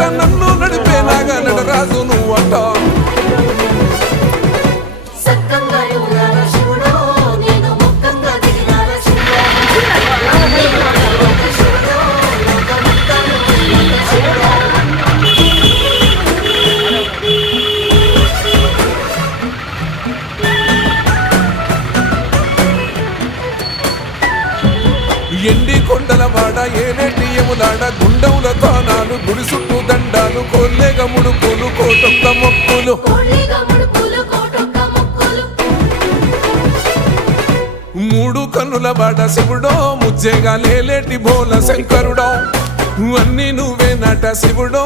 నాగా నన్ను నడిపే నాగా నడరాజు నువ్వట ఎండి కొండల వాడ ఏనేటి యములాడ గుండముల తానాలు గుడి చుట్టూ దండాలు కోల్లేగ ముడుపులు కోటొక్క మొక్కులు మూడు కన్నుల వాడ శివుడో ముజ్జేగా లేలేటి బోల శంకరుడో అన్ని నువ్వే నట శివుడో